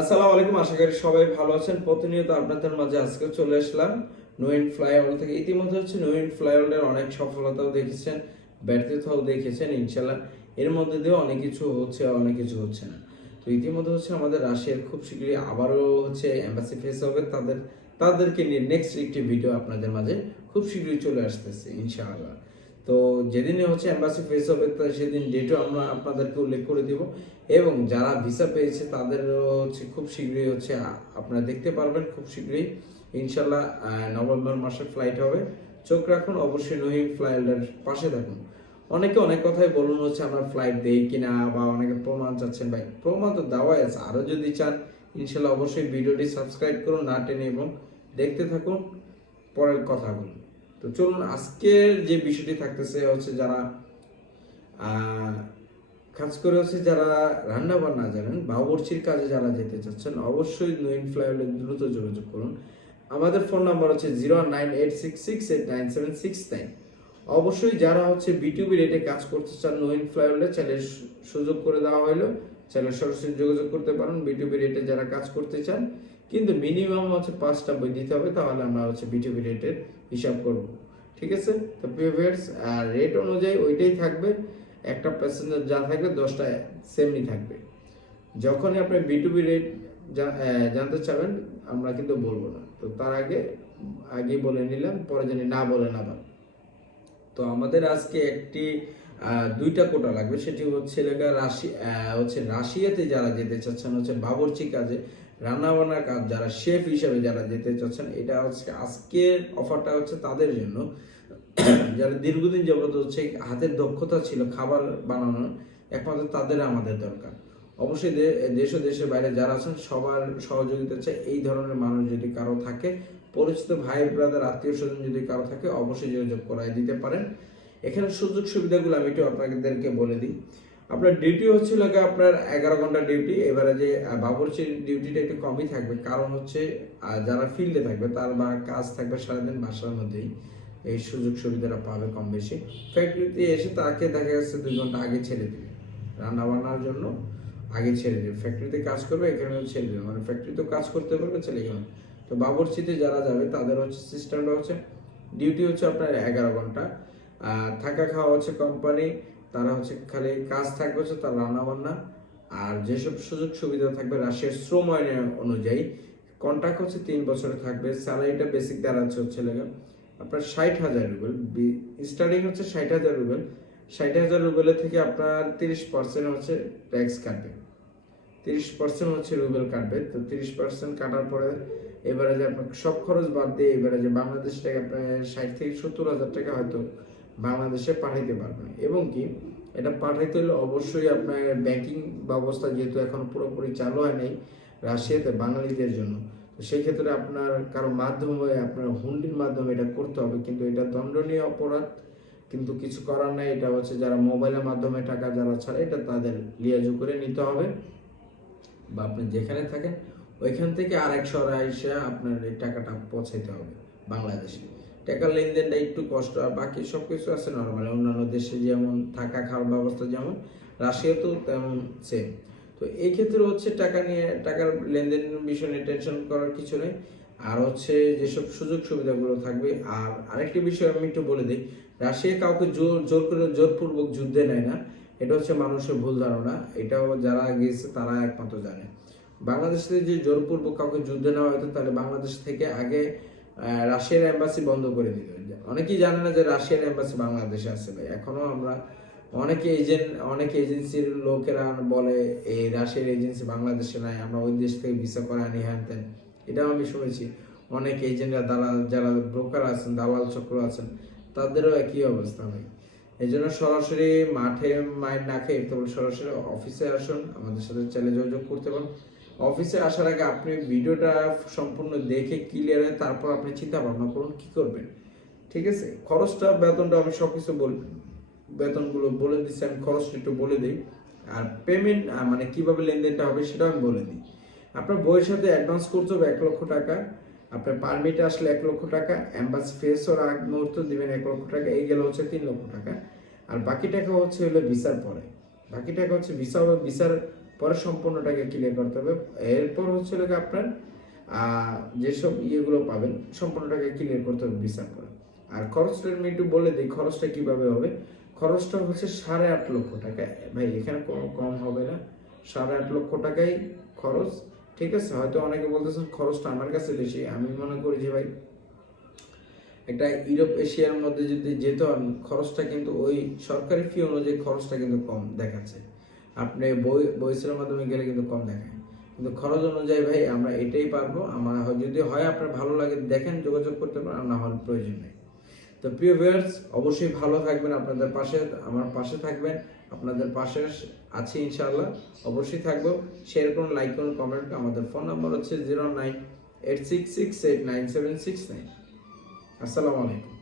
আসসালামু আলাইকুম, আশা করি সবাই ভালো আছেন। প্রতিনিয়ত আপনাদের মাঝে আজকে চলে আসলাম নোয়েন ফ্লাইওভার থেকে। ইতিমধ্যে নোয়েন ফ্লাইওভারের অনেক সফলতাও দেখেছেন, ব্যর্থতাও দেখেছেন ইনশাল্লাহ। এর মধ্যে দিয়ে অনেক কিছু হচ্ছে, অনেক কিছু হচ্ছে না। তো ইতিমধ্যে আমাদের রাশিয়ার খুব শীঘ্রই আবারও এম্বাসি ফেস হবে। তাদেরকে নিয়ে নেক্সট একটি ভিডিও আপনাদের মাঝে খুব শীঘ্রই চলে আসতেছে ইনশাআল্লাহ। তো যেদিনে এম্বাসি ফেস হবে সেদিন ডেটও আমরা আপনাদেরকে উল্লেখ করে দিব, এবং যারা ভিসা পেয়েছে তাদের খুব শীঘ্রই আপনারা দেখতে পারবেন খুব শীঘ্রই ইনশাল্লাহ। নভেম্বর মাসে ফ্লাইট হবে। চোখ রাখুন অবশ্যই নহিম ফ্লাইটের পাশে থাকুন। অনেকে অনেক কথাই বলুন আমরা ফ্লাইট দেই কিনা, বা অনেকে প্রমাণ চাচ্ছেন। ভাই, প্রমাণ তো দেওয়াই আছে, আরও যদি চান ইনশাল্লাহ অবশ্যই ভিডিওটি সাবস্ক্রাইব করুন না টেনে, এবং দেখতে থাকুন পরের কথাগুলো। তো চলুন, আজকের যে বিষয়টি থাকতেছে যারা খাস করে যারা রান্না বান্না জানেন, বাবুর্চির কাজে যারা যেতে চাচ্ছেন, অবশ্যই নোয়েন ফ্লাইওভারে দ্রুত যোগাযোগ করুন। আমাদের ফোন নাম্বার 09866889769। অবশ্যই যারা বিটুবি রেটে কাজ করতে চান নোয়েন ফ্লাইওভারে, চাইলে সুযোগ করে দেওয়া হলো, চাইলে সরাসরি যোগাযোগ করতে পারেন বিটুবি রেটে যারা কাজ করতে চান। কিন্তু মিনিমাম 5টা বই দিতে হবে, তাহলে আমরা বিটুবি রেটের হিসাব করব। ঠিক আছে? তো প্রিভিয়াস রেট অনুযায়ী ওইটাই থাকবে। একটা প্যাসেঞ্জার যা থাকবে 10টা সেমই থাকবে। যখনই আপনি বিটুবি রেট জানতে চাবেন, আমরা কিন্তু বলবো না। তো তার আগে বলে নিলাম, পরে জানি না বলেন আবার। তো আমাদের আজকে দুইটা কোটা লাগবে। সেটি রাশিয়াতে যারা যেতে চাচ্ছেন বাবুর্চি কাজে, রান্নাবান্নার কাজ, যারা শেফ হিসেবে যারা যেতে চাচ্ছেন, এটা আজকের অফারটা তাদের জন্য যারা দীর্ঘদিন যাবত হাতের দক্ষতা ছিল খাবার বানানোর, একমাত্র তাদের আমাদের দরকার। অবশ্যই দেশ ও দেশের বাইরে যারা আছেন সবার সহযোগিতা চাই। এই ধরনের মানুষ যদি কারো থাকে, পরিচিত ভাই ব্রাদার আত্মীয় স্বজন যদি কারো থাকে, অবশ্যই যোগাযোগ করাই দিতে পারেন। এখানে সুযোগ সুবিধাগুলো আমি একটু আপনাদেরকে বলে দিই। আপনার ডিউটি আপনার 11 ঘন্টা ডিউটি। এবারে যে বাবুর্চির ডিউটিটা একটু কমই থাকবে, কারণ যারা ফিল্ডে থাকবে তার কাজ থাকবে সারাদিন বাসার মধ্যেই, এই সুযোগ সুবিধাটা পাবে কম বেশি। ফ্যাক্টরিতে এসে তাকে দেখা যাচ্ছে 2 ঘন্টা আগে ছেড়ে দিবে, রান্না বান্নার জন্য আগে ছেড়ে দেবে। ফ্যাক্টরিতে কাজ করবে, এখানে ছেড়ে দেবে, মানে ফ্যাক্টরিতেও কাজ করতে পারবে, চলে গেল। তো বাবুর্চিতে যারা যাবে তাদের সিস্টেমটা ডিউটি আপনার 11 ঘন্টা, থাকা খাওয়া কোম্পানি, তারা খালি কাজ থাকবে তার রান্না বান্না। আর যেসব সুযোগ সুবিধা থাকবে রাশিয়ার শ্রম আইন অনুযায়ী, কন্ট্রাক্ট 3 বছরে থাকবে। স্যালারিটা বেসিক দাঁড়াচ্ছে আপনার 60,000 রুবেল। স্টার্টিং 60,000 রুবেল। 60,000 রুবেলের থেকে আপনার 30% ট্যাক্স কাটবে, 30% রুবেল কাটবে। তো 30% কাটার পরে এবারে যে আপনার সব খরচ বাদ দিয়ে এবারে যে বাংলাদেশ টাকা আপনার 60 থেকে 70,000 টাকা হয়তো বাংলাদেশে পাঠাইতে পারবেন। এবং কি এটা পাঠাইতে হলে অবশ্যই আপনার ব্যাংকিং ব্যবস্থা যেহেতু এখন পুরোপুরি চালু হয় নাই রাশিয়াতে বাঙালিদের জন্য, তো সেই ক্ষেত্রে আপনার কারো মাধ্যমে, আপনার হুন্ডির মাধ্যমে এটা করতে হবে। কিন্তু এটা দণ্ডনীয় অপরাধ, কিন্তু কিছু করার নাই। এটা যারা মোবাইলের মাধ্যমে টাকা যারা ছাড়ে, এটা তাদের লিয়াজু করে নিতে হবে, বা আপনি যেখানে থাকেন ওইখান থেকে আরেক শহরে এসে আপনার এই টাকাটা পৌঁছাইতে হবে বাংলাদেশে। টাকার লেনদেনটা একটু কষ্ট, আর বাকি সব কিছু আছে নর্মাল। অন্যান্য দেশে যেমন থাকা খাওয়ার ব্যবস্থা যেমন, রাশিয়াতেও তেমন সেম। তো এই ক্ষেত্রে টাকার লেনদেন বিষয় নিয়ে টেনশন করার কিছু নেই। আর যেসব সুযোগ সুবিধাগুলো থাকবে। আর আরেকটি বিষয় আমি একটু বলে দিই, রাশিয়া কাউকে জোরপূর্বক যুদ্ধে নেয় না। এটা মানুষের ভুল ধারণা। এটাও যারা গিয়েছে তারা একমাত্র জানে। বাংলাদেশে যে জোরপূর্বক কাউকে যুদ্ধে নেওয়া হয়তো, তাহলে বাংলাদেশ থেকে আগে রাশিয়ার এম্বাসি বন্ধ করে দিতে। অনেকেই জানে না যে রাশিয়ার এম্বাসি বাংলাদেশে আছে। ভাই, এখনো আমরা অনেক এজেন্সির লোকেরা বলে এই রাশিয়ার এজেন্সি বাংলাদেশে নাই, আমরা ওই দেশ থেকে ভিসা করে আনি, হ্যান তেন। এটাও আমি শুনেছি। অনেক এজেন্টরা, দালাল, যারা ব্রোকার আছেন, দালাল চক্র আছেন, তাদেরও একই অবস্থা। ভাই, এই জন্য সরাসরি মাঠে মাইন্ড না খেয়ে সরাসরি অফিসে আসুন, আমাদের সাথে চাইলে যোগাযোগ করতে পারেন। অফিসে আসার আগে আপনি ভিডিওটা সম্পূর্ণ দেখে ক্লিয়ার হয়ে তারপর আপনি চিন্তা ভাবনা করুন কি করবেন। ঠিক আছে? খরচটা, বেতনটা আমি সবকিছু বেতনগুলো বলে দিচ্ছি, আমি খরচটা একটু বলে দিই। আর পেমেন্ট মানে কিভাবে লেনদেনটা হবে সেটাও আমি বলে দিই। আপনার বইয়ের সাথে অ্যাডভান্স করতে হবে 1 লক্ষ টাকা। আপনার পারমিটে আসলে 1 লক্ষ টাকা, এম্বাসি ফেস হওয়ার আগ মুহূর্তে দিবেন 1 লক্ষ টাকা, এই গেলে 3 লক্ষ টাকা। আর বাকি টাকা হলো ভিসার পরে। বাকি টাকা ভিসা হবে, ভিসার পরে সম্পূর্ণ টাকা ক্লিয়ার করতে হবে। এরপর হচ্ছে লোক আপনার যেসব ইয়েগুলো পাবেন সম্পূর্ণ টাকা ক্লিয়ার করতে হবে ভিসার পরে। আর খরচটা আমি একটু বলে দিই, খরচটা কিভাবে হবে। খরচটা হচ্ছে 8.5 লক্ষ টাকা ভাই, এখানে কোনো কম হবে না, 8.5 লক্ষ টাকাই খরচ। ঠিক আছে, হয়তো অনেকে বলতেছেন খরচটা আমার কাছে বেশি, আমি মনে করি যে ভাই একটা ইউরোপ এশিয়ার মধ্যে যদি যেতে হন খরচটা কিন্তু ওই সরকারি ফি অনুযায়ী খরচটা কিন্তু কম দেখাচ্ছে। আপনি বইসের মাধ্যমে গেলে কিন্তু কম দেখায়, কিন্তু খরচ অনুযায়ী ভাই আমরা এটাই পারবো। আমার যদি হয় আপনার ভালো লাগে দেখেন, যোগাযোগ করতে পারেন, আর না হলে প্রয়োজন নেই। তো প্রিয় ভিউয়ার্স, অবশ্যই ভালো থাকবেন, আপনাদের পাশে আমার পাশে থাকবেন, আপনাদের পাশে আছি ইনশাআল্লাহ, অবশ্যই থাকবো। শেয়ার করুন, লাইক করুন, কমেন্ট করুন। আমাদের ফোন নাম্বার হচ্ছে 0986689769। আসসালামু আলাইকুম।